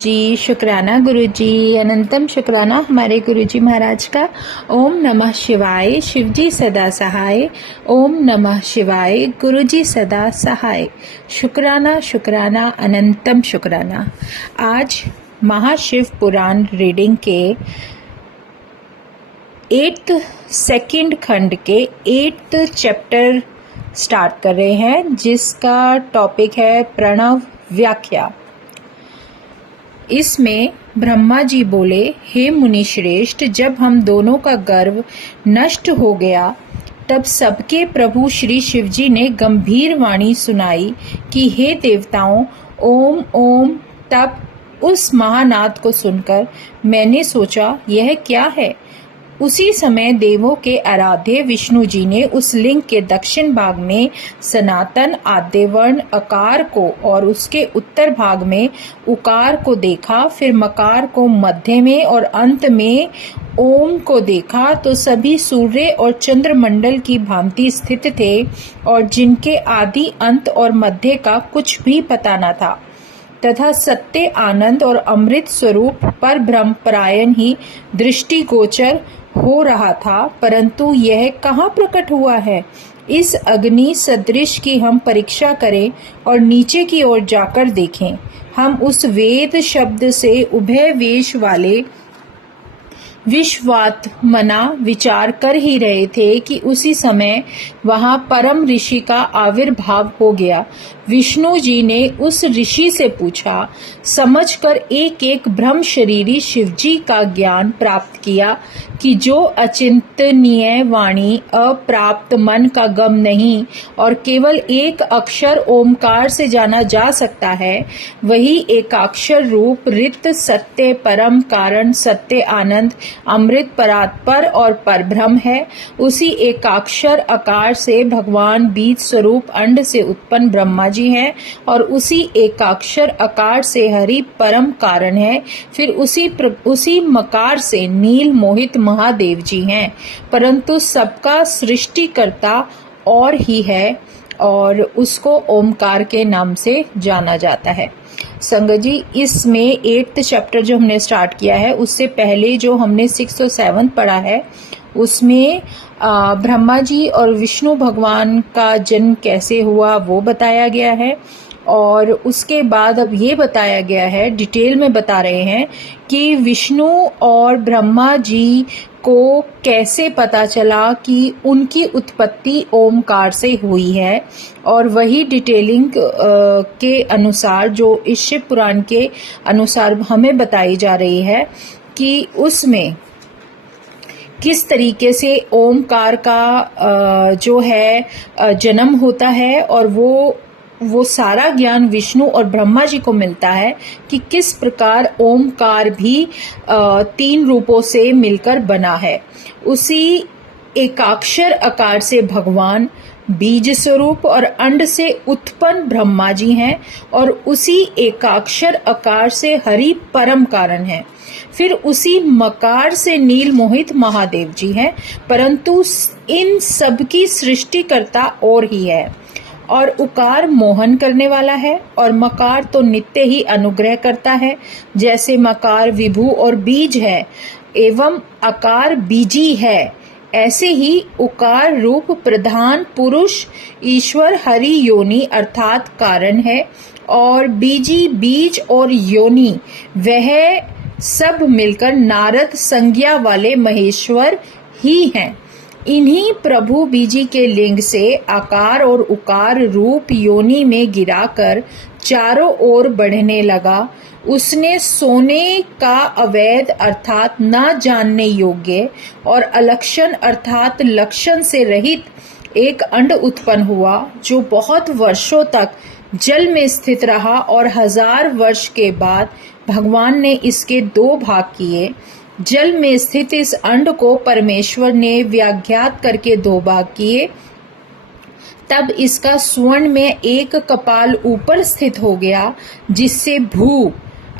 जी शुक्राना गुरु जी, अनंतम शुक्राना हमारे गुरु जी महाराज का। ओम नमः शिवाय, शिव जी सदा सहाय। ओम नमः शिवाय, गुरु जी सदा सहाय। शुक्राना शुक्राना अनंतम शुक्राना। आज महाशिव पुराण रीडिंग के 8th सेकंड खंड के 8th चैप्टर स्टार्ट कर रहे हैं, जिसका टॉपिक है प्रणव व्याख्या। इसमें ब्रह्मा जी बोले, हे मुनि श्रेष्ठ, जब हम दोनों का गर्व नष्ट हो गया तब सबके प्रभु श्री शिव जी ने गंभीर वाणी सुनाई कि हे देवताओं, ओम ओम। तब उस महानाद को सुनकर मैंने सोचा, यह क्या है। उसी समय देवों के आराध्य विष्णु जी ने उस लिंग के दक्षिण भाग में सनातन आद्यवर्ण अकार को और उसके उत्तर भाग में उकार को देखा, फिर मकार को मध्य में और अंत में ओम को देखा तो सभी सूर्य और चंद्रमंडल की भांति स्थित थे और जिनके आदि अंत और मध्य का कुछ भी पता न था, तथा सत्य आनंद और अमृत स्वरूप पर ब्रह्म परायण ही दृष्टिगोचर हो रहा था। परंतु यह कहाँ प्रकट हुआ है। इस अग्नि सदृश की हम परीक्षा करें और नीचे की ओर जाकर देखें। हम उस वेद शब्द से उभय वेश वाले विश्वात्मना विचार कर ही रहे थे कि उसी समय वहां परम ऋषि का आविर्भाव हो गया। विष्णु जी ने उस ऋषि से पूछा, समझकर एक एक ब्रह्म शरीरी शिव जी का ज्ञान प्राप्त किया कि जो अचिंतनीय वाणी, अप्राप्त मन का गम नहीं और केवल एक अक्षर ओमकार से जाना जा सकता है, वही एकाक्षर रूप रित सत्य परम कारण सत्य आनंद अमृत परात्पर और परब्रह्म है। उसी एकाक्षर आकार से भगवान बीज स्वरूप अंड से उत्पन्न ब्रह्मा जी हैं और उसी एकाक्षर आकार से हरि परम कारण है। फिर उसी मकार से नील मोहित महादेव जी हैं, परंतु सबका सृष्टिकर्ता और ही है और उसको ओमकार के नाम से जाना जाता है। संगत जी, इसमें 8th चैप्टर जो हमने स्टार्ट किया है, उससे पहले जो हमने 6th और 7th पढ़ा है, उसमें ब्रह्मा जी और विष्णु भगवान का जन्म कैसे हुआ वो बताया गया है। और उसके बाद अब ये बताया गया है, डिटेल में बता रहे हैं कि विष्णु और ब्रह्मा जी को कैसे पता चला कि उनकी उत्पत्ति ओमकार से हुई है। और वही डिटेलिंग के अनुसार जो इस शिव पुराण के अनुसार हमें बताई जा रही है कि उसमें किस तरीके से ओमकार का जो है जन्म होता है और वो सारा ज्ञान विष्णु और ब्रह्मा जी को मिलता है कि किस प्रकार ओमकार भी 3 रूपों से मिलकर बना है। उसी एकाक्षर आकार से भगवान बीज स्वरूप और अंड से उत्पन्न ब्रह्मा जी हैं और उसी एकाक्षर आकार से हरि परम कारण है। फिर उसी मकार से नील मोहित महादेव जी हैं, परंतु इन सबकी सृष्टिकर्ता और ही है। और उकार मोहन करने वाला है और मकार तो नित्य ही अनुग्रह करता है। जैसे मकार विभु और बीज है एवं आकार बीजी है, ऐसे ही उकार रूप प्रधान पुरुष ईश्वर हरि योनि अर्थात कारण है और बीजी बीज और योनि वह सब मिलकर नारद संज्ञा वाले महेश्वर ही हैं। इन्हीं प्रभु बीजी के लिंग से आकार और उकार रूप योनि में गिराकर चारों ओर बढ़ने लगा। उसने सोने का अवैध अर्थात न जानने योग्य और अलक्षण अर्थात लक्षण से रहित एक अंड उत्पन्न हुआ, जो बहुत वर्षों तक जल में स्थित रहा और 1000 वर्ष के बाद भगवान ने इसके 2 भाग किए। जल में स्थित इस अंड को परमेश्वर ने व्याघात करके 2 भाग किए। तब इसका स्वर्ण में एक कपाल ऊपर स्थित हो गया, जिससे भू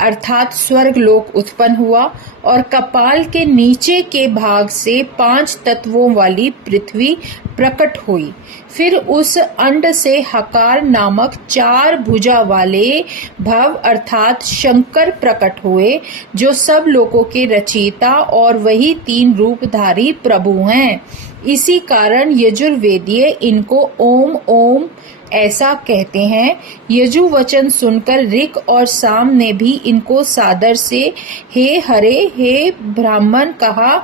अर्थात स्वर्ग लोक उत्पन्न हुआ और कपाल के नीचे के भाग से 5 तत्वों वाली पृथ्वी प्रकट हुई। फिर उस अंड से हकार नामक 4 भुजा वाले भव अर्थात शंकर प्रकट हुए, जो सब लोगों के रचयिता और वही 3 रूपधारी प्रभु हैं। इसी कारण यजुर्वेदीय इनको ओम ओम ऐसा कहते हैं। यजु वचन सुनकर ऋक और साम ने भी इनको सादर से हे हरे हे ब्राह्मण कहा।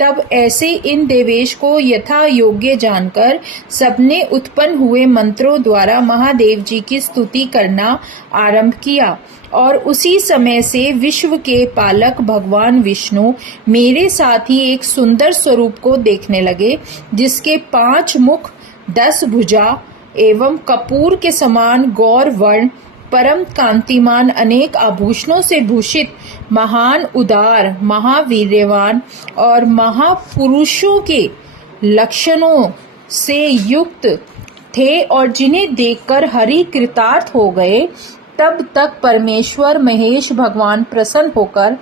तब ऐसे इन देवेश को यथा योग्य जानकर सबने उत्पन्न हुए मंत्रों द्वारा महादेव जी की स्तुति करना आरंभ किया और उसी समय से विश्व के पालक भगवान विष्णु मेरे साथ ही एक सुंदर स्वरूप को देखने लगे, जिसके 5 मुख 10 भुजा एवं कपूर के समान गौर वर्ण, परम कांतिमान, अनेक आभूषणों से भूषित, महान उदार, महावीर्यवान और महापुरुषों के लक्षणों से युक्त थे और जिन्हें देखकर हरि कृतार्थ हो गए। तब तक परमेश्वर महेश भगवान प्रसन्न होकर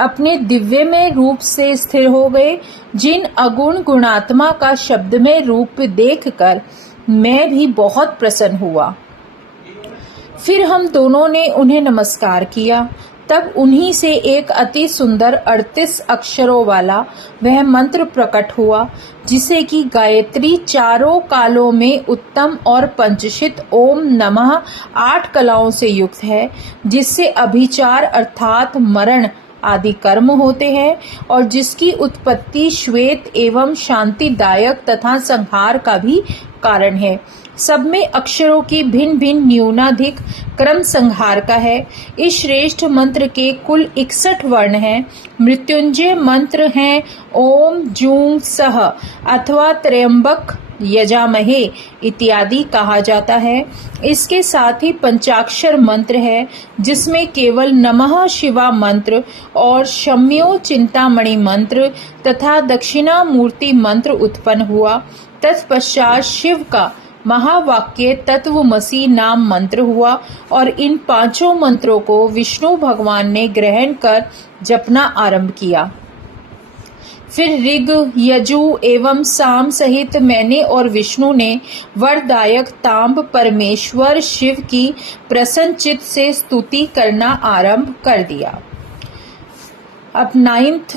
अपने दिव्यमय रूप से स्थिर हो गए। जिन अगुण गुणात्मा का शब्दमय रूप देखकर मैं भी बहुत प्रसन्न हुआ। फिर हम दोनों ने उन्हें नमस्कार किया। तब उन्हीं से एक अति सुंदर 38 अक्षरों वाला वह मंत्र प्रकट हुआ, जिसे कि गायत्री चारों कालों में उत्तम और पंचशित ओम नमः 8 कलाओं से युक्त है, जिससे अभिचार अर्थात मरण आदि कर्म होते हैं और जिसकी उत्पत्ति श्वेत एवं शांतिदायक तथा संहार का भी कारण है। सब में अक्षरों की भिन्न भिन्न न्यूनाधिक क्रम संहार का है। इस श्रेष्ठ मंत्र के कुल 61 वर्ण हैं। मृत्युंजय मंत्र हैं ओम जूं सह अथवा त्र्यंबक यजामहे इत्यादि कहा जाता है। इसके साथ ही पंचाक्षर मंत्र है, जिसमें केवल नमः शिवा मंत्र और शम्यो चिंतामणि मंत्र तथा दक्षिणा मूर्ति मंत्र उत्पन्न हुआ। तत्पश्चात शिव का महावाक्य तत्वमसि नाम मंत्र हुआ और इन 5 मंत्रों को विष्णु भगवान ने ग्रहण कर जपना आरंभ किया। फिर ऋग यजु एवं साम सहित मैंने और विष्णु ने वरदायक तांब परमेश्वर शिव की प्रसन्न चित्त से स्तुति करना आरंभ कर दिया। अब 9th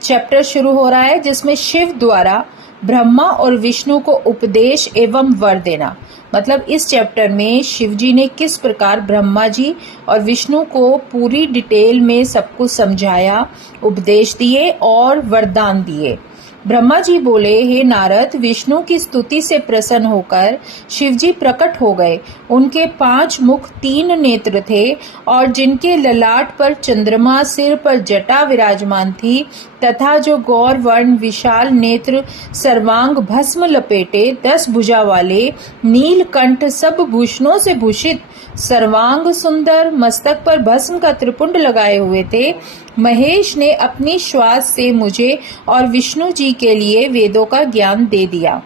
चैप्टर शुरू हो रहा है, जिसमें शिव द्वारा ब्रह्मा और विष्णु को उपदेश एवं वर देना। मतलब इस चैप्टर में शिव जी ने किस प्रकार ब्रह्मा जी और विष्णु को पूरी डिटेल में सब कुछ समझाया, उपदेश दिए और वरदान दिए। ब्रह्मा जी बोले, हे नारद, विष्णु की स्तुति से प्रसन्न होकर शिव जी प्रकट हो गए। उनके 5 मुख 3 नेत्र थे और जिनके ललाट पर चंद्रमा, सिर पर जटा विराजमान थी तथा जो गौर वर्ण विशाल नेत्र सर्वांग भस्म लपेटे 10 भुजा वाले नीलकंठ सब भूषणों से भूषित सर्वांग सुंदर मस्तक पर भस्म का त्रिपुंड लगाए हुए थे। महेश ने अपनी श्वास से मुझे और विष्णु जी के लिए वेदों का ज्ञान दे दिया।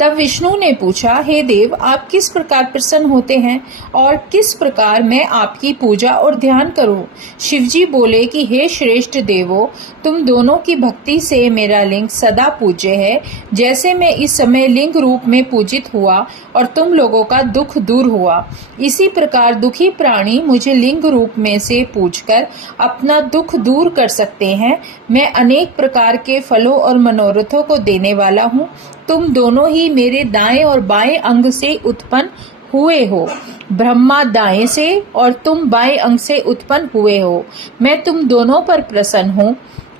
तब विष्णु ने पूछा, हे देव, आप किस प्रकार प्रसन्न होते हैं और किस प्रकार मैं आपकी पूजा और ध्यान करूं? शिवजी बोले कि हे श्रेष्ठ देवो, तुम दोनों की भक्ति से मेरा लिंग सदा पूज्य है। जैसे मैं इस समय लिंग रूप में पूजित हुआ और तुम लोगों का दुख दूर हुआ, इसी प्रकार दुखी प्राणी मुझे लिंग रूप में से पूजकर अपना दुख दूर कर सकते हैं। मैं अनेक प्रकार के फलों और मनोरथों को देने वाला हूँ। तुम दोनों ही मेरे दाएं और बाएं अंग से उत्पन्न हुए हो। ब्रह्मा दाएं से और तुम बाएं अंग से उत्पन्न हुए हो। मैं तुम दोनों पर प्रसन्न हूँ।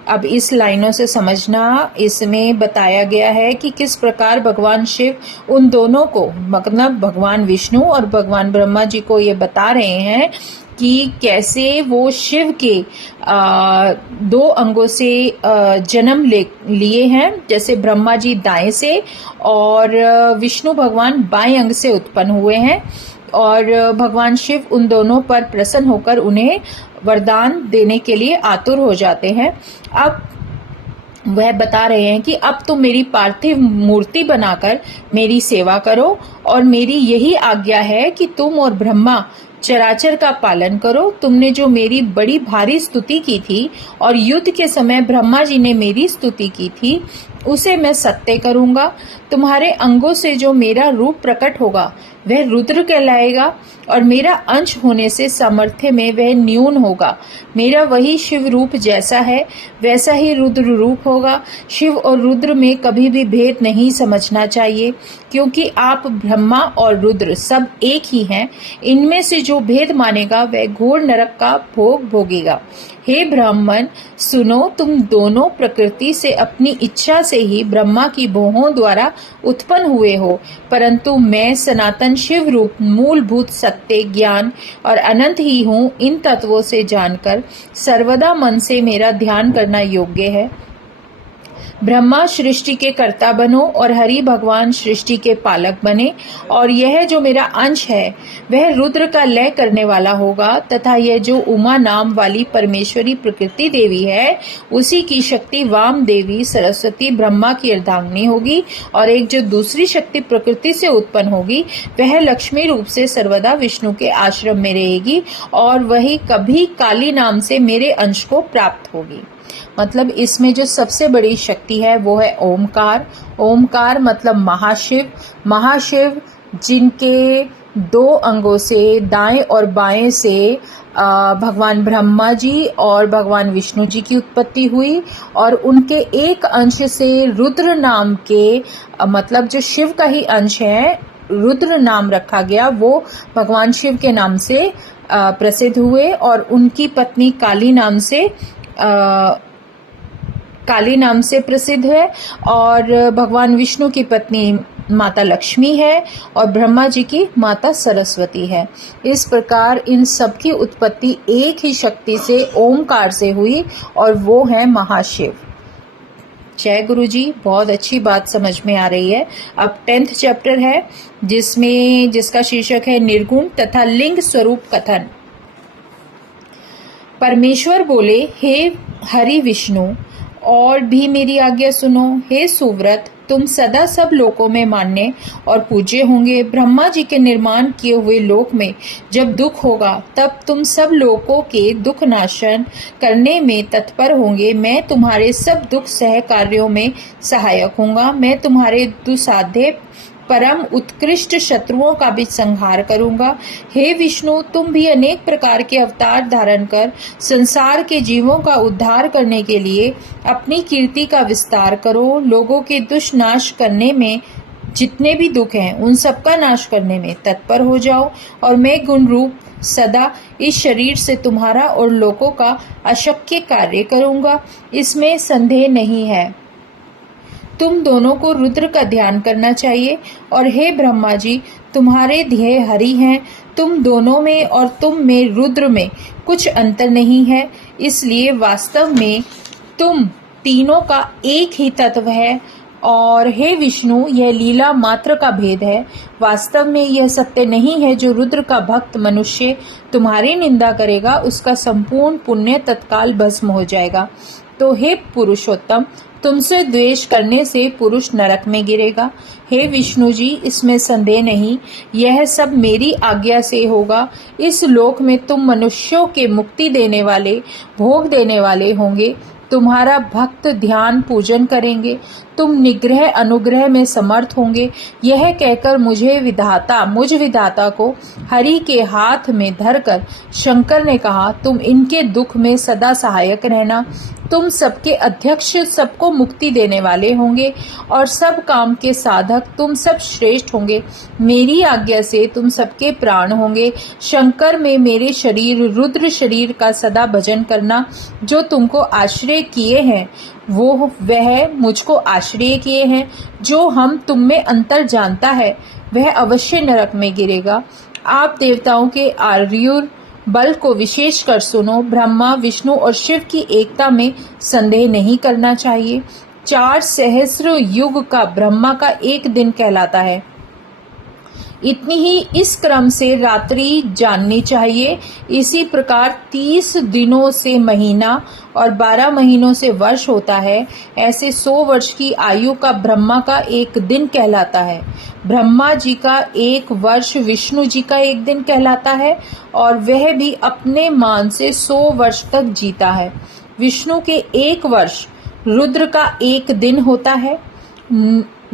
अब इस लाइनों से समझना, इसमें बताया गया है कि किस प्रकार भगवान शिव उन दोनों को, मतलब भगवान विष्णु और भगवान ब्रह्मा जी को ये बता रहे हैं कि कैसे वो शिव के 2 अंगों से जन्म लिए हैं। जैसे ब्रह्मा जी दाएं से और विष्णु भगवान बाएं अंग से उत्पन्न हुए हैं और भगवान शिव उन दोनों पर प्रसन्न होकर उन्हें वरदान देने के लिए आतुर हो जाते हैं। अब वह बता रहे हैं कि अब तुम मेरी पार्थिव मूर्ति बनाकर मेरी सेवा करो और मेरी यही आज्ञा है कि तुम और ब्रह्मा चराचर का पालन करो। तुमने जो मेरी बड़ी भारी स्तुति की थी और युद्ध के समय ब्रह्मा जी ने मेरी स्तुति की थी, उसे मैं सत्य करूंगा। तुम्हारे अंगों से जो मेरा रूप प्रकट होगा वह रुद्र कहलाएगा, और मेरा अंश होने से सामर्थ्य में वह न्यून होगा। मेरा वही शिव रूप जैसा है वैसा ही रुद्र रूप होगा। शिव और रुद्र में कभी भी भेद नहीं समझना चाहिए, क्योंकि आप ब्रह्मा और रुद्र सब एक ही हैं। इनमें से जो भेद मानेगा वह घोर नरक का भोग भोगेगा। हे ब्राह्मण, सुनो, तुम दोनों प्रकृति से अपनी इच्छा से ही ब्रह्मा की भौहों द्वारा उत्पन्न हुए हो, परंतु मैं सनातन शिव रूप मूलभूत सत्य, ज्ञान और अनंत ही हूँ। इन तत्वों से जानकर सर्वदा मन से मेरा ध्यान करना योग्य है। ब्रह्मा सृष्टि के कर्ता बनो और हरि भगवान सृष्टि के पालक बने, और यह जो मेरा अंश है वह रुद्र का लय करने वाला होगा, तथा यह जो उमा नाम वाली परमेश्वरी प्रकृति देवी है उसी की शक्ति वाम देवी सरस्वती ब्रह्मा की अर्धांगिनी होगी, और एक जो दूसरी शक्ति प्रकृति से उत्पन्न होगी वह लक्ष्मी रूप से सर्वदा विष्णु के आश्रम में रहेगी, और वही कभी काली नाम से मेरे अंश को प्राप्त होगी। मतलब इसमें जो सबसे बड़ी शक्ति है वो है ओमकार। ओमकार मतलब महाशिव। महाशिव जिनके दो अंगों से दाएं और बाएं से भगवान ब्रह्मा जी और भगवान विष्णु जी की उत्पत्ति हुई, और उनके एक अंश से रुद्र नाम के मतलब जो शिव का ही अंश है, रुद्र नाम रखा गया, वो भगवान शिव के नाम से प्रसिद्ध हुए, और उनकी पत्नी काली नाम से प्रसिद्ध है, और भगवान विष्णु की पत्नी माता लक्ष्मी है, और ब्रह्मा जी की माता सरस्वती है। इस प्रकार इन सब की उत्पत्ति एक ही शक्ति से ओमकार से हुई, और वो है महाशिव। जय गुरु जी, बहुत अच्छी बात समझ में आ रही है। अब 10th चैप्टर है जिसका शीर्षक है निर्गुण तथा लिंग स्वरूप कथन। परमेश्वर बोले, हे हरि विष्णु, और भी मेरी आज्ञा सुनो। हे सुव्रत, तुम सदा सब लोकों में मान्य और पूज्य होंगे। ब्रह्मा जी के निर्माण किए हुए लोक में जब दुख होगा तब तुम सब लोकों के दुख नाशन करने में तत्पर होंगे। मैं तुम्हारे सब दुख सह कार्यों में सहायक होऊंगा। मैं तुम्हारे दुसाध्य परम उत्कृष्ट शत्रुओं का भी संहार करूंगा। हे विष्णु, तुम भी अनेक प्रकार के अवतार धारण कर संसार के जीवों का उद्धार करने के लिए अपनी कीर्ति का विस्तार करो। लोगों के दुष्नाश करने में जितने भी दुख हैं उन सबका नाश करने में तत्पर हो जाओ, और मैं गुण रूप सदा इस शरीर से तुम्हारा और लोगों का अशक्य कार्य करूंगा, इसमें संदेह नहीं है। तुम दोनों को रुद्र का ध्यान करना चाहिए, और हे ब्रह्मा जी, तुम्हारे ध्येय हरि हैं। तुम दोनों में और तुम में रुद्र में कुछ अंतर नहीं है, इसलिए वास्तव में तुम तीनों का एक ही तत्व है। और हे विष्णु, यह लीला मात्र का भेद है, वास्तव में यह सत्य नहीं है। जो रुद्र का भक्त मनुष्य तुम्हारी निंदा करेगा उसका संपूर्ण पुण्य तत्काल भस्म हो जाएगा। तो हे पुरुषोत्तम, तुमसे द्वेष करने से पुरुष नरक में गिरेगा। हे विष्णु जी, इसमें संदेह नहीं, यह सब मेरी आज्ञा से होगा। इस लोक में तुम मनुष्यों के मुक्ति देने वाले, भोग देने वाले होंगे। तुम्हारा भक्त ध्यान पूजन करेंगे। तुम निग्रह अनुग्रह में समर्थ होंगे। यह कहकर मुझ विधाता को हरि के हाथ में धरकर शंकर ने कहा, तुम इनके दुख में सदा सहायक रहना। तुम सबके अध्यक्ष, सबको मुक्ति देने वाले होंगे, और सब काम के साधक तुम सब श्रेष्ठ होंगे। मेरी आज्ञा से तुम सबके प्राण होंगे। शंकर में मेरे शरीर रुद्र शरीर का सदा भजन करना। जो तुमको आश्रय किए हैं वह मुझको आश्रय किए हैं। जो हम तुम में अंतर जानता है वह अवश्य नरक में गिरेगा। आप देवताओं के आयुर बल को विशेष कर सुनो। ब्रह्मा, विष्णु और शिव की एकता में संदेह नहीं करना चाहिए। 4 सहस्र युग का ब्रह्मा का एक दिन कहलाता है। इतनी ही इस क्रम से रात्रि जाननी चाहिए। इसी प्रकार 30 दिनों से महीना और 12 महीनों से वर्ष होता है। ऐसे 100 वर्ष की आयु का ब्रह्मा का एक दिन कहलाता है। ब्रह्मा जी का एक वर्ष विष्णु जी का एक दिन कहलाता है और वह भी अपने मान से 100 वर्ष तक जीता है। विष्णु के एक वर्ष रुद्र का एक दिन होता है।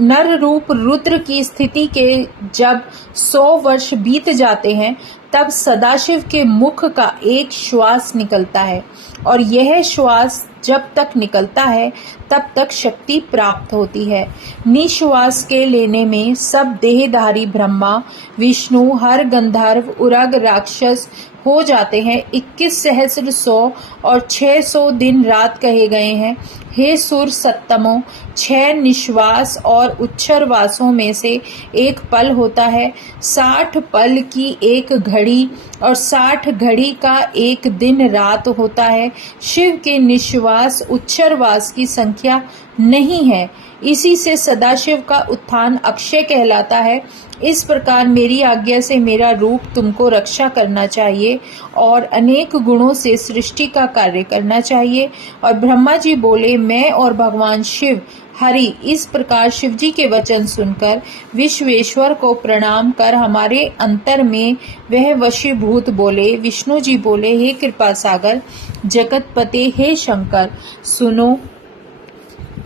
नर रूप रुद्र की स्थिति के जब 100 वर्ष बीत जाते हैं तब सदाशिव के मुख का एक श्वास निकलता है और यह श्वास जब तक निकलता है तब तक शक्ति प्राप्त होती है। निश्वास के लेने में सब देहधारी ब्रह्मा विष्णु हर गंधर्व उरग राक्षस हो जाते हैं। 21 सहस्र 100 और 600 दिन रात कहे गए हैं। हे सुर सत्तमों, 6 निश्वास और उच्छ्वासों में से एक पल होता है। 60 पल की एक घड़ी और 60 घड़ी का एक दिन रात होता है। शिव के निश्वास उच्छ्वास की संख्या नहीं है। इसी से सदाशिव का उत्थान अक्षय कहलाता है। इस प्रकार मेरी आज्ञा से मेरा रूप तुमको रक्षा करना चाहिए और अनेक गुणों से सृष्टि का कार्य करना चाहिए। और ब्रह्मा जी बोले, मैं और भगवान शिव हरि इस प्रकार शिव जी के वचन सुनकर विश्वेश्वर को प्रणाम कर हमारे अंतर में वह वशीभूत बोले। विष्णु जी बोले, हे कृपा सागर जगतपते, हे शंकर, सुनो,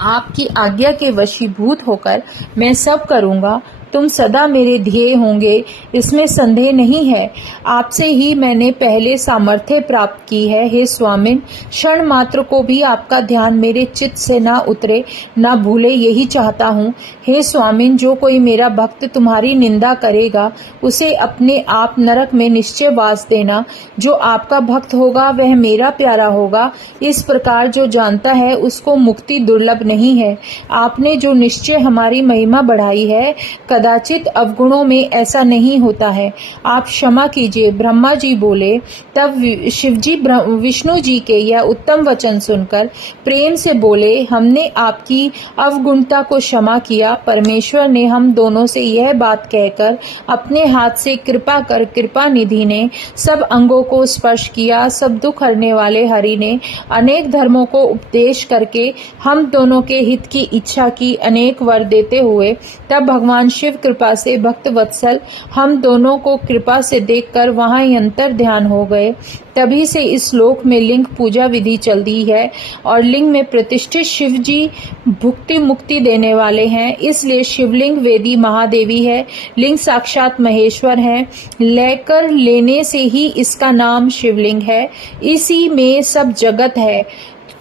आपकी आज्ञा के वशीभूत होकर मैं सब करूंगा। तुम सदा मेरे ध्येय होंगे, इसमें संदेह नहीं है। आपसे ही मैंने पहले सामर्थ्य प्राप्त की है। हे स्वामिन, क्षण मात्र को भी आपका ध्यान मेरे चित्त से ना उतरे, ना भूले, यही चाहता हूँ। हे स्वामिन, जो कोई मेरा भक्त तुम्हारी निंदा करेगा उसे अपने आप नरक में निश्चय वास देना। जो आपका भक्त होगा वह मेरा प्यारा होगा। इस प्रकार जो जानता है उसको मुक्ति दुर्लभ नहीं है। आपने जो निश्चय हमारी महिमा बढ़ाई है, कदाचित अवगुणों में ऐसा नहीं होता है। आप क्षमा कीजिए। ब्रह्मा जी बोले। तब शिवजी विष्णु जी के यह उत्तम वचन सुनकर प्रेम से बोले, हमने आपकी अवगुणता को क्षमा किया। परमेश्वर ने हम दोनों से यह बात कहकर अपने हाथ से कृपा कर कृपा निधि ने सब अंगों को स्पर्श किया। सब दुख हरने वाले हरि ने अनेक धर्मों को उपदेश करके हम दोनों के हित की इच्छा की अनेक वर देते हुए तब भगवान शिव कृपा से भक्त वत्सल हम दोनों को कृपा से देखकर वहां ही अंतर ध्यान हो गए। तभी से इस श्लोक में लिंग पूजा विधि चलती है और लिंग में प्रतिष्ठित शिव जी भुक्ति मुक्ति देने वाले हैं। इसलिए शिवलिंग वेदी महादेवी है, लिंग साक्षात महेश्वर है। लेकर लेने से ही इसका नाम शिवलिंग है। इसी में सब जगत है।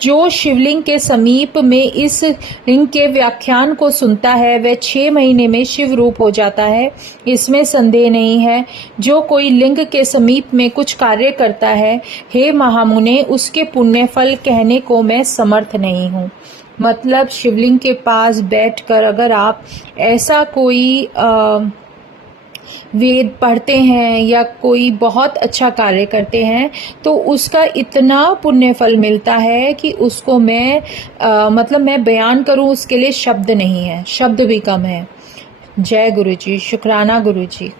जो शिवलिंग के समीप में इस लिंग के व्याख्यान को सुनता है वह 6 महीने में शिव रूप हो जाता है, इसमें संदेह नहीं है। जो कोई लिंग के समीप में कुछ कार्य करता है, हे महामुने, उसके पुण्य फल कहने को मैं समर्थ नहीं हूँ। मतलब शिवलिंग के पास बैठकर अगर आप ऐसा कोई वेद पढ़ते हैं या कोई बहुत अच्छा कार्य करते हैं तो उसका इतना पुण्य फल मिलता है कि उसको मैं बयान करूं, उसके लिए शब्द नहीं है, शब्द भी कम है। जय गुरु जी, शुक्राना गुरु जी।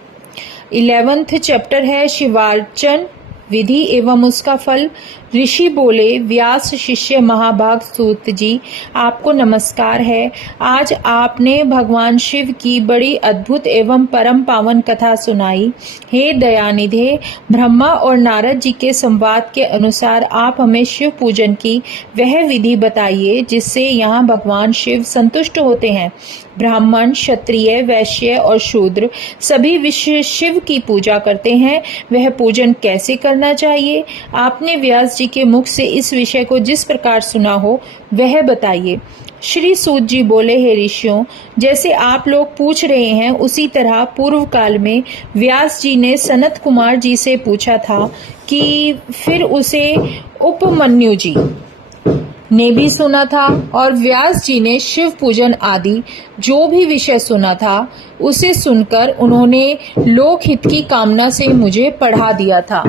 11वां चैप्टर है शिवार्चन विधि एवं उसका फल। ऋषि बोले, व्यास शिष्य महाभाग सूत जी, आपको नमस्कार है। आज आपने भगवान शिव की बड़ी अद्भुत एवं परम पावन कथा सुनाई। हे दयानिधे, ब्रह्मा और नारद जी के संवाद के अनुसार आप हमें शिव पूजन की वह विधि बताइए जिससे यहाँ भगवान शिव संतुष्ट होते हैं। ब्राह्मण, क्षत्रिय, वैश्य और शूद्र सभी विश्व शिव की पूजा करते हैं। वह पूजन कैसे करना चाहिए? आपने व्यास जी के मुख से इस विषय को जिस प्रकार सुना हो वह बताइए। श्री सूत जी बोले, हे ऋषियों, जैसे आप लोग पूछ रहे हैं उसी तरह पूर्व काल में व्यास जी ने सनत कुमार जी से पूछा था कि फिर उसे उपमन्यु जी ने भी सुना था और व्यास जी ने शिव पूजन आदि जो भी विषय सुना था उसे सुनकर उन्होंने लोकहित की कामना से मुझे पढ़ा दिया था।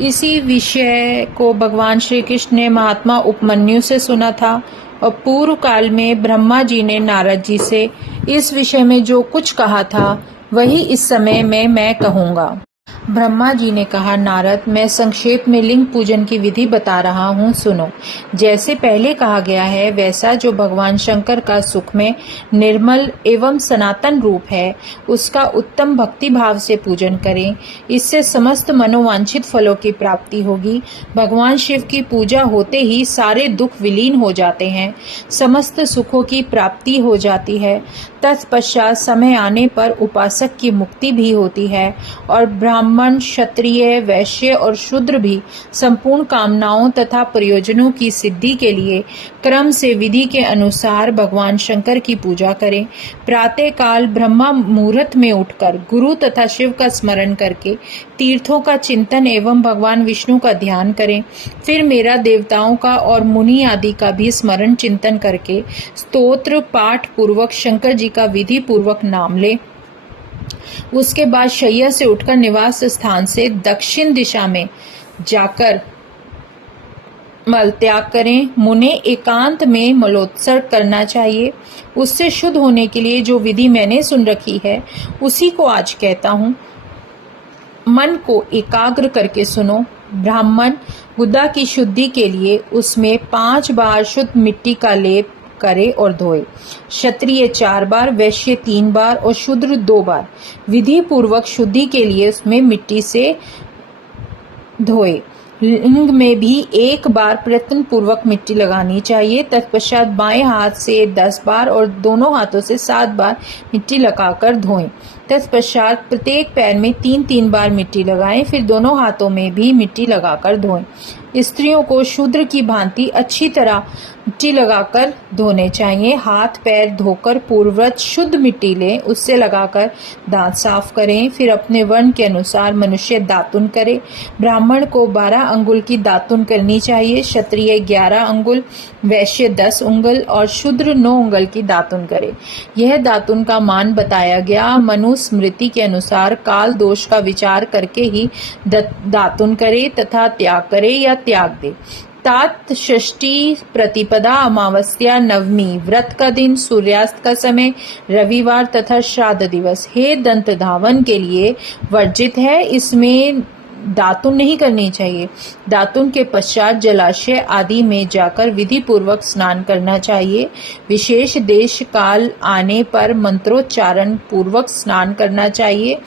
इसी विषय को भगवान श्री कृष्ण ने महात्मा उपमन्यु से सुना था और पूर्व काल में ब्रह्मा जी ने नारद जी से इस विषय में जो कुछ कहा था वही इस समय में मैं कहूँगा। ब्रह्मा जी ने कहा, नारद, मैं संक्षेप में लिंग पूजन की विधि बता रहा हूँ, सुनो। जैसे पहले कहा गया है वैसा जो भगवान शंकर का सुखमय, निर्मल एवं सनातन रूप है उसका उत्तम भक्ति भाव से पूजन करें। इससे समस्त मनोवांछित फलों की प्राप्ति होगी। भगवान शिव की पूजा होते ही सारे दुख विलीन हो जाते हैं, समस्त सुखों की प्राप्ति हो जाती है। तत्पश्चात समय आने पर उपासक की मुक्ति भी होती है और ब्राह्मण, क्षत्रिय, वैश्य और शूद्र भी संपूर्ण कामनाओं तथा प्रयोजनों की सिद्धि के लिए क्रम से विधि के अनुसार भगवान शंकर की पूजा करें। प्रातः काल ब्रह्मा मुहूर्त में उठकर गुरु तथा शिव का स्मरण करके तीर्थों का चिंतन एवं भगवान विष्णु का ध्यान करें। फिर मेरा, देवताओं का और मुनि आदि का भी स्मरण चिंतन करके स्तोत्र पाठ पूर्वक शंकर जी का विधि पूर्वक नाम ले। उसके बाद शैया से उठकर निवास स्थान से दक्षिण दिशा में जाकर मल त्याग करें। मुने एकांत में मलोत्सर्ग करना चाहिए। उससे शुद्ध होने के लिए जो विधि मैंने सुन रखी है उसी को आज कहता हूँ। मन को एकाग्र करके सुनो। ब्राह्मण गुदा की शुद्धि के लिए उसमें 5 बार शुद्ध मिट्टी का लेप करे और धोए। क्षत्रिय 4 बार, वैश्य 3 बार और शूद्र 2 बार विधि पूर्वक शुद्धि के लिए उसमें मिट्टी से धोए। लिंग में भी 1 बार प्रयत्न पूर्वक मिट्टी लगानी चाहिए। तत्पश्चात बाएं हाथ से 10 बार और दोनों हाथों से 7 बार मिट्टी लगाकर धोएं। तत्पश्चात प्रत्येक पैर में 3-3 बार मिट्टी लगाएं, फिर दोनों हाथों में भी मिट्टी लगाकर धोएं। स्त्रियों को शूद्र की भांति अच्छी तरह मिट्टी लगाकर धोने चाहिए। हाथ पैर धोकर पूर्ववत शुद्ध मिट्टी लें, उससे लगाकर दांत साफ करें। फिर अपने वर्ण के अनुसार मनुष्य दातुन करे। ब्राह्मण को 12 अंगुल की दातुन करनी चाहिए, क्षत्रिय 11 अंगुल, वैश्य 10 अंगुल और शूद्र 9 अंगुल की दातुन करे। यह दातुन का मान बताया गया। मनुस्मृति के अनुसार काल दोष का विचार करके ही दातुन करे तथा त्याग करे या त्याग दे। तात षष्ठी, प्रतिपदा, अमावस्या, नवमी, व्रत का दिन, सूर्यास्त का समय, रविवार तथा श्राद्ध दिवस हे दंत धावन के लिए वर्जित है। इसमें दातुन नहीं करनी चाहिए। दातुन के पश्चात जलाशय आदि में जाकर विधि पूर्वक स्नान करना चाहिए। विशेष देश काल आने पर मंत्रोच्चारण पूर्वक स्नान करना चाहिए।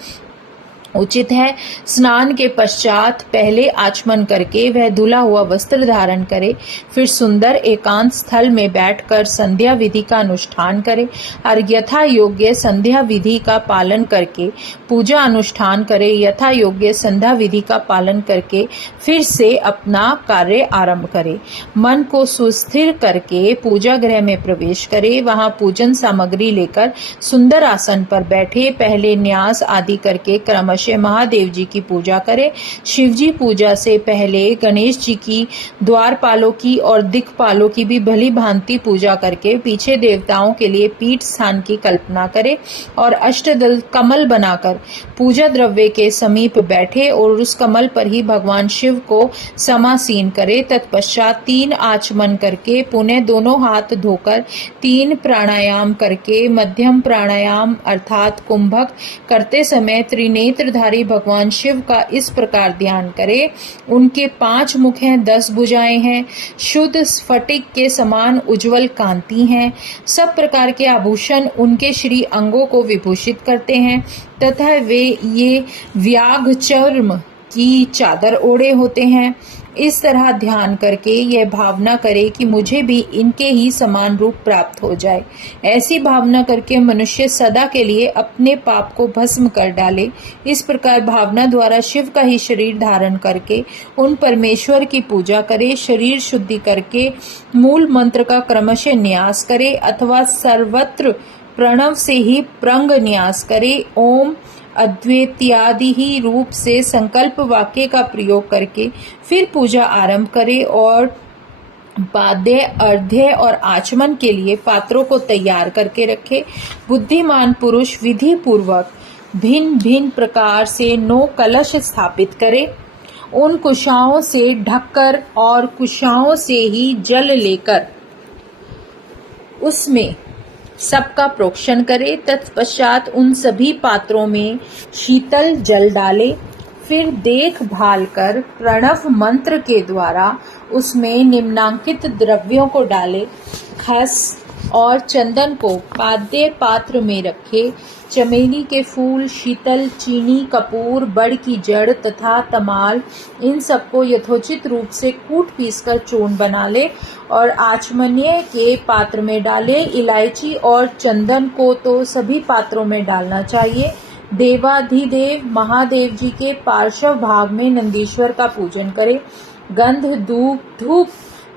उचित है स्नान के पश्चात पहले आचमन करके वह धुला हुआ वस्त्र धारण करे, फिर सुंदर एकांत स्थल में बैठकर संध्या विधि का अनुष्ठान करे और यथा योग्य संध्या विधि का पालन करके पूजा अनुष्ठान करे। यथा योग्य संध्या विधि का पालन करके फिर से अपना कार्य आरंभ करे। मन को सुस्थिर करके पूजा गृह में प्रवेश करे। वहां पूजन सामग्री लेकर सुंदर आसन पर बैठे। पहले न्यास आदि करके क्रमशः महादेव जी की पूजा करे। शिव जी पूजा से पहले गणेश जी की, द्वारपालों की और दिक्पालों की भी भली भांति पूजा करके पीछे देवताओं के लिए पीठ स्थान की कल्पना करे और अष्टदल कमल बनाकर पूजा द्रव्य के समीप बैठे और उस कमल पर ही भगवान शिव को समासीन करे। तत्पश्चात 3 आचमन करके पुनः दोनों हाथ धोकर 3 प्राणायाम करके मध्यम प्राणायाम अर्थात कुंभक करते समय त्रिनेत्रधारी भगवान शिव का इस प्रकार ध्यान करे। उनके 5 मुख हैं, 10 भुजाएं हैं, शुद्ध स्फटिक के समान उज्जवल कांति हैं। सब प्रकार के आभूषण उनके श्री अंगों को विभूषित करते हैं तथा वे ये व्याघ चर्म की चादर ओढ़े होते हैं। इस तरह ध्यान करके यह भावना करे कि मुझे भी इनके ही समान रूप प्राप्त हो जाए। ऐसी भावना करके मनुष्य सदा के लिए अपने पाप को भस्म कर डाले। इस प्रकार भावना द्वारा शिव का ही शरीर धारण करके उन परमेश्वर की पूजा करे। शरीर शुद्धि करके मूल मंत्र का क्रमशः न्यास करे अथवा सर्वत्र प्रणव से ही प्रंग न्यास करे। ओम अद्वैत्यादि ही रूप से संकल्प वाक्य का प्रयोग करके फिर पूजा आरंभ करे और पाद्य, अर्ध्य और आचमन के लिए पात्रों को तैयार करके रखे। बुद्धिमान पुरुष विधि पूर्वक भिन्न भिन्न प्रकार से 9 कलश स्थापित करे। उन कुशाओं से ढककर और कुशाओं से ही जल लेकर उसमें सबका प्रोक्षण करे। तत्पश्चात उन सभी पात्रों में शीतल जल डाले। फिर देखभाल कर प्रणव मंत्र के द्वारा उसमें निम्नांकित द्रव्यों को डाले। खस और चंदन को पाद्य पात्र में रखे। चमेली के फूल, शीतल, चीनी, कपूर, बड़ की जड़ तथा तमाल, इन सबको यथोचित रूप से कूट पीसकर चूर्ण बना ले और आचमनीय के पात्र में डाले। इलायची और चंदन को तो सभी पात्रों में डालना चाहिए। देवाधिदेव महादेव जी के पार्श्व भाग में नंदीश्वर का पूजन करे। गंध, धूप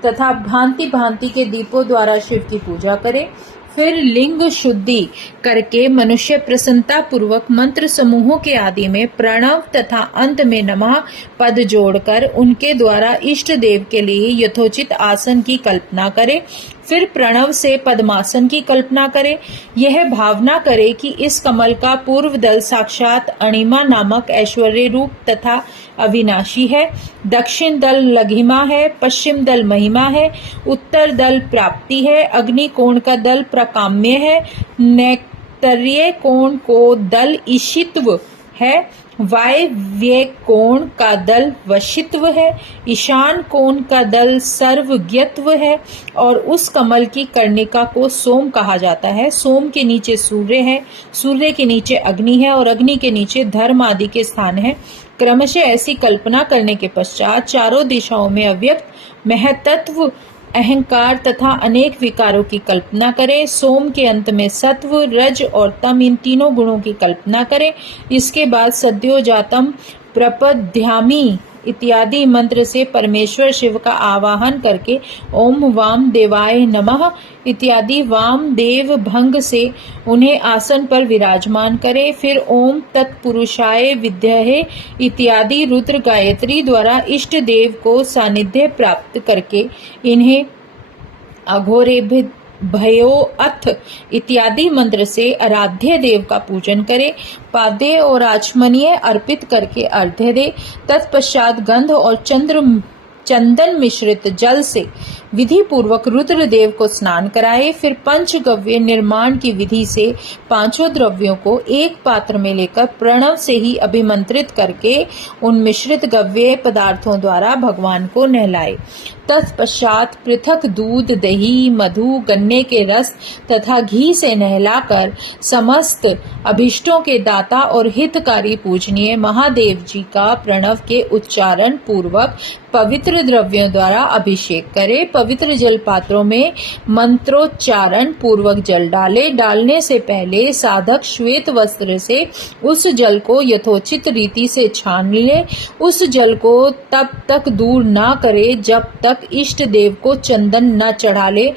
तथा भांति भांति के दीपों द्वारा शिव की पूजा करे। फिर लिंग शुद्धि करके मनुष्य प्रसन्नता पूर्वक मंत्र समूहों के आदि में प्रणव तथा अंत में नमः पद जोड़कर उनके द्वारा इष्ट देव के लिए यथोचित आसन की कल्पना करे। फिर प्रणव से पद्मासन की कल्पना करे। यह भावना करे कि इस कमल का पूर्व दल साक्षात अणिमा नामक ऐश्वर्य रूप तथा अविनाशी है, दक्षिण दल लघिमा है, पश्चिम दल महिमा है, उत्तर दल प्राप्ति है, अग्नि कोण का दल प्रकाम्य है, नैत्तरीय कोण को दल ईशित्व है, वायव्य कोण का दल वशित्व है, ईशान कोण का दल सर्वज्ञत्व है और उस कमल की कर्णिका को सोम कहा जाता है। सोम के नीचे सूर्य है, सूर्य के नीचे अग्नि है और अग्नि के नीचे धर्म आदि के स्थान है। क्रमशः ऐसी कल्पना करने के पश्चात चारों दिशाओं में अव्यक्त महतत्व, अहंकार तथा अनेक विकारों की कल्पना करें। सोम के अंत में सत्व, रज और तम, इन तीनों गुणों की कल्पना करें। इसके बाद सद्योजातम प्रपद्यामि इत्यादि मंत्र से परमेश्वर शिव का आवाहन करके ओम वाम देवाय नमः इत्यादि वाम देव भंग से उन्हें आसन पर विराजमान करे। फिर ओम तत्पुरुषाय विद्महे इत्यादि रुद्र गायत्री द्वारा इष्ट देव को सानिध्य प्राप्त करके इन्हें अघोरेभ्य भयो अथ इत्यादि मंत्र से आराध्य देव का पूजन करे। पाद्य और आचमनीय अर्पित करके अर्घ्य दे। तत्पश्चात गंध और चंदन मिश्रित जल से विधि पूर्वक रुद्र देव को स्नान कराए। फिर पंचगव्य निर्माण की विधि से पांचों द्रव्यों को एक पात्र में लेकर प्रणव से ही अभिमंत्रित करके उन मिश्रित गव्य पदार्थों द्वारा भगवान को नहलाए। तत्पश्चात पृथक दूध, दही, मधु, गन्ने के रस तथा घी से नहलाकर समस्त अभिष्टों के दाता और हितकारी पूजनीय महादेव जी का प्रणव के उच्चारण पूर्वक पवित्र द्रव्यों द्वारा अभिषेक करे। पवित्र जल पात्रों में मंत्रोच्चारण पूर्वक जल डाले। डालने से पहले साधक श्वेत वस्त्र से उस जल को यथोचित रीति से छान ले। उस जल को तब तक दूर न करे जब तक इष्ट देव को चंदन न चढ़ा ले।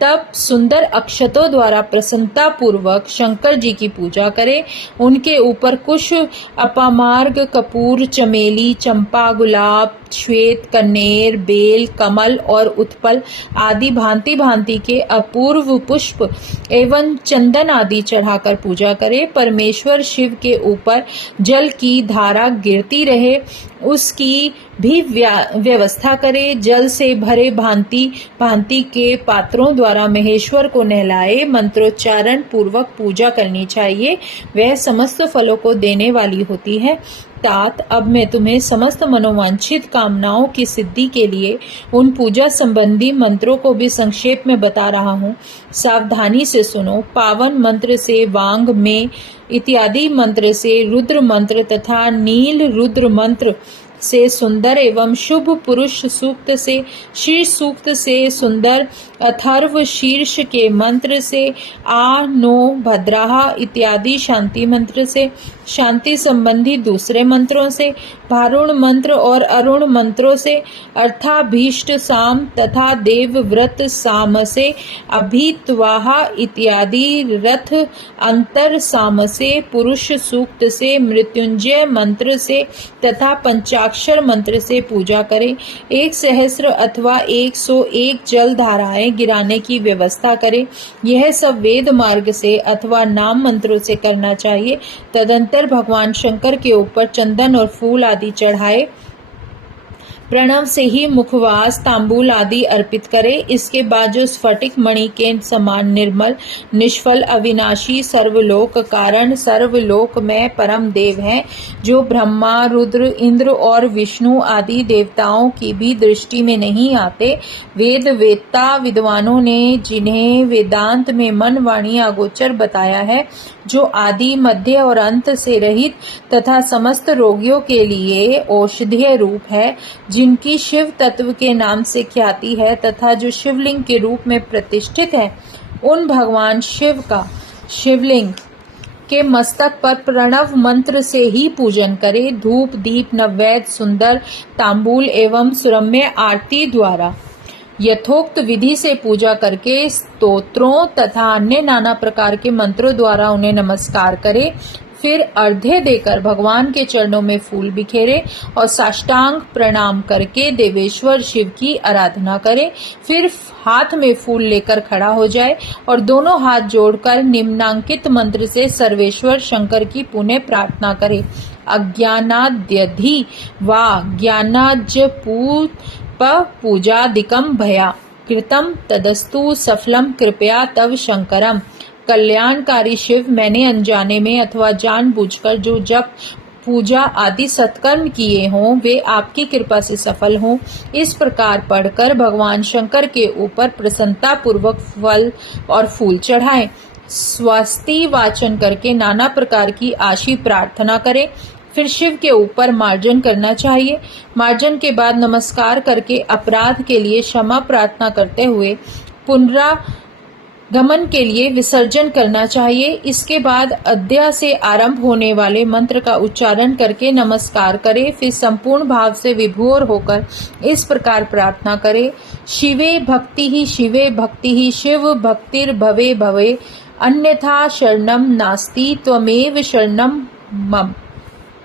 तब सुंदर अक्षतों द्वारा प्रसन्नता पूर्वक शंकर जी की पूजा करे। उनके ऊपर कुश, अपामार्ग, कपूर, चमेली, चंपा, गुलाब, श्वेत, कन्नेर, बेल, कमल और उत्पल आदि भांति भांति के अपूर्व पुष्प एवं चंदन आदि चढ़ाकर पूजा करे। परमेश्वर शिव के ऊपर जल की धारा गिरती रहे उसकी भी व्यवस्था करे। जल से भरे भांति भांति के पात्रों द्वारा महेश्वर को नहलाए। मंत्रोच्चारण पूर्वक पूजा करनी चाहिए, वह समस्त फलों को देने वाली होती है। तात अब मैं तुम्हें समस्त मनोवांछित कामनाओं की सिद्धि के लिए उन पूजा संबंधी मंत्रों को भी संक्षेप में बता रहा हूँ, सावधानी से सुनो। पावन मंत्र से वांग में इत्यादि मंत्र से रुद्र मंत्र तथा नील रुद्र मंत्र से सुंदर एवं शुभ पुरुष सूक्त से शीर्ष सूक्त से सुंदर अथर्व शीर्ष के मंत्र से आ नो भद्राहा इत्यादि शांति मंत्र से शांति संबंधी दूसरे मंत्रों से भारुण मंत्र और अरुण मंत्रों से अर्थाभीष्ट साम तथा देवव्रत साम से अभित्वाहा इत्यादि रथ अंतर साम से पुरुष सूक्त से मृत्युंजय मंत्र से तथा पंचाक्षर मंत्र से पूजा करें। 1 सहस्र अथवा 101 जल धाराएं गिराने की व्यवस्था करें। यह सब वेद मार्ग से अथवा नाम मंत्रों से करना चाहिए। तदंतर भगवान शंकर के ऊपर चंदन और फूल आदि चढ़ाए। प्रणव से ही मुखवास तांबूल आदि अर्पित करे। इसके बाद जो स्फटिक मणि के समान निर्मल, निष्फल, अविनाशी, सर्वलोक कारण, सर्वलोक में परम देव हैं, जो ब्रह्मा, रुद्र, इंद्र और विष्णु आदि देवताओं की भी दृष्टि में नहीं आते, वेद वेत्ता विद्वानों ने जिन्हें वेदांत में मन, वाणी, अगोचर बताया है, जो आदि, मध्य और अंत से रहित तथा समस्त रोगियों के लिए औषधीय रूप है, जिनकी शिव तत्व के नाम से ख्याति है तथा जो शिवलिंग के रूप में प्रतिष्ठित है, उन भगवान शिव का शिवलिंग के मस्तक पर प्रणव मंत्र से ही पूजन करे। धूप, दीप, नैवेद्य, सुंदर तांबूल एवं सुरम्य आरती द्वारा यथोक्त विधि से पूजा करके स्तोत्रों तथा अन्य नाना प्रकार के मंत्रों द्वारा उन्हें नमस्कार करे। फिर अर्घ्य देकर भगवान के चरणों में फूल बिखेरे और साष्टांग प्रणाम करके देवेश्वर शिव की आराधना करे। फिर हाथ में फूल लेकर खड़ा हो जाए और दोनों हाथ जोड़कर निम्नांकित मंत्र से सर्वेश्वर शंकर की पुण्य प्रार्थना करे। अज्ञानाद्यधि वा ज्ञानाज पूजादिकं भया कृतं तदस्तु सफलम कृपया तव शंकरम। कल्याणकारी शिव, मैंने अनजाने में अथवा जानबूझकर जो जप, पूजा आदि सत्कर्म किए हों, वे आपकी कृपा से सफल हों। इस प्रकार पढ़कर भगवान शंकर के ऊपर प्रसन्नता पूर्वक फल और फूल चढ़ाएं। स्वस्ति वाचन करके नाना प्रकार की आशी प्रार्थना करें। फिर शिव के ऊपर मार्जन करना चाहिए। मार्जन के बाद नमस्कार करके अपराध के लिए क्षमा प्रार्थना करते हुए पुनरागमन के लिए विसर्जन करना चाहिए। इसके बाद अद्या से आरंभ होने वाले मंत्र का उच्चारण करके नमस्कार करें। फिर संपूर्ण भाव से विभोर होकर इस प्रकार प्रार्थना करें। शिवे भक्ति ही शिव भक्तिर भवे भवे, अन्यथा शरणम नास्ति त्वमेव शरणम मम।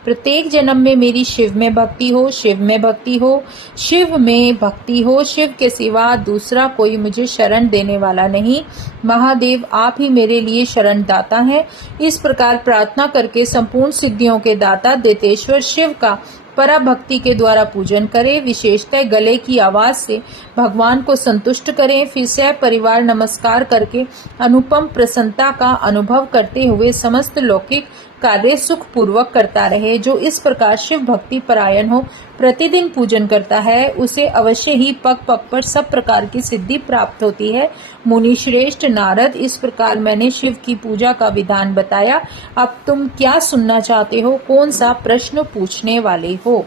प्रत्येक जन्म में मेरी शिव में भक्ति हो, शिव में भक्ति हो, शिव में भक्ति हो। शिव के सिवा दूसरा कोई मुझे शरण देने वाला नहीं। महादेव, आप ही मेरे लिए शरण दाता हैं। इस प्रकार प्रार्थना करके संपूर्ण सिद्धियों के दाता द्वैतेश्वर शिव का पराभक्ति के द्वारा पूजन करें। विशेषतः गले की आवाज से भगवान को संतुष्ट करें। फिर सह परिवार नमस्कार करके अनुपम प्रसन्नता का अनुभव करते हुए समस्त लौकिक कार्य सुख पूर्वक करता रहे। जो इस प्रकार शिव भक्ति परायण हो, प्रतिदिन पूजन करता है, उसे अवश्य ही पग पग पर सब प्रकार की सिद्धि प्राप्त होती है। मुनि श्रेष्ठ नारद, इस प्रकार मैंने शिव की पूजा का विधान बताया। अब तुम क्या सुनना चाहते हो? कौन सा प्रश्न पूछने वाले हो?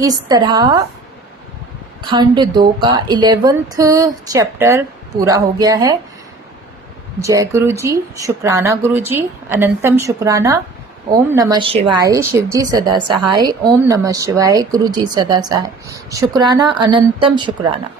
इस तरह खंड 2 का 11वां चैप्टर पूरा हो गया है। जय गुरु जी, शुक्राना गुरु जी, अनंतम शुक्राना। ओम नमः शिवाय। शिव जी सदा सहाय। ओम नमः शिवाय। गुरु जी सदा सहाय। शुक्राना, अनंतम शुक्राना।